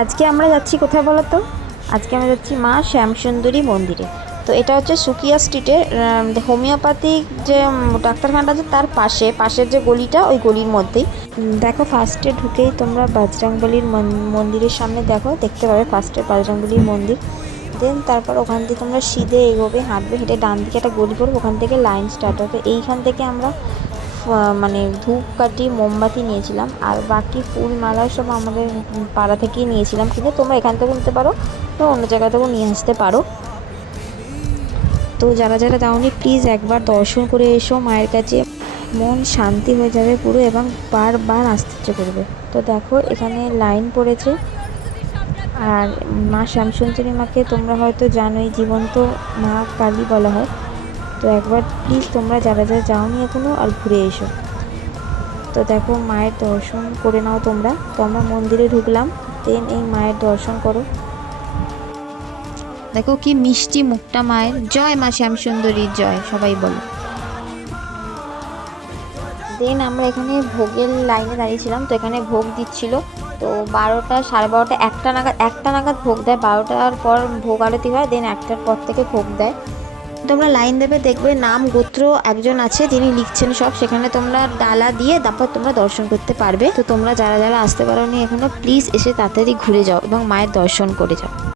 আজকে আমরা যাচ্ছি কোথায় বলো তো? আজকে আমরা যাচ্ছি মা শ্যামসুন্দরী মন্দিরে। তো এটা হচ্ছে সুকিয়া স্ট্রিটে, হোমিওপ্যাথিক যে ডাক্তারখানাটা আছে তার পাশের যে গলিটা, ওই গলির মধ্যেই। দেখো, ফার্স্টে ঢুকেই তোমরা বজরংবলীর মন্দিরের সামনে দেখতে পাবে ফার্স্টে বজরংবলীর মন্দির। দেন তারপর ওখান থেকে তোমরা সিধে এগোবে, হাঁটবে, হেঁটে ডান দিকে একটা গলি পড়বে, ওখান থেকে লাইন স্টার্ট হবে। এইখান থেকে আমরা মানে ধূপকাঠি মোমবাতি নিয়েছিলাম, আর বাকি ফুল মালা সব আমাদের পাড়া থেকেই নিয়েছিলাম, কিন্তু তোমরা এখান থেকেও নিতে পারো, তো অন্য জায়গা থেকেও নিয়ে আসতে পারো। তো যারা যারা দাওনি প্লিজ একবার দর্শন করে এসো মায়ের কাছে, মন শান্তি হয়ে যাবে পুরো, এবং বারবার আসতে ইচ্ছে করবে। তো দেখো এখানে লাইন পড়েছে। আর মা শ্যামসুন্দরী মাকে তোমরা হয়তো জানোই, জীবন্ত মা কালী বলা হয়। তো একবার প্লিজ তোমরা যারা যারা যাওনি এখনও, আর ঘুরে এসো। তো দেখো মায়ের দর্শন করে নাও তোমরা। তো আমরা মন্দিরে ঢুকলাম, দেন এই মায়ের দর্শন করো। দেখো কি মিষ্টি মুখটা মায়ের। জয় মা শ্যামসুন্দরীর জয়, সবাই বলো। দেন আমরা এখানে ভোগের লাইনে দাঁড়িয়েছিলাম, তো এখানে ভোগ দিচ্ছিল। তো 12টা, 12:30, 1টা নাগাদ ভোগ দেয়। 12টার পর ভোগ আরতি হয়, দেন 1টার পর থেকে ভোগ দেয়। তোমরা লাইন দেবে, দেখবে নাম গোত্র একজন আছে যিনি লিখছেন সব, সেখানে তোমরা ডালা দিয়ে তারপর তোমরা দর্শন করতে পারবে। তো তোমরা যারা যারা আসতে পারোনি এখনো, প্লিজ এসে তাড়াতাড়ি ঘুরে যাও এবং মায়ের দর্শন করে যাও।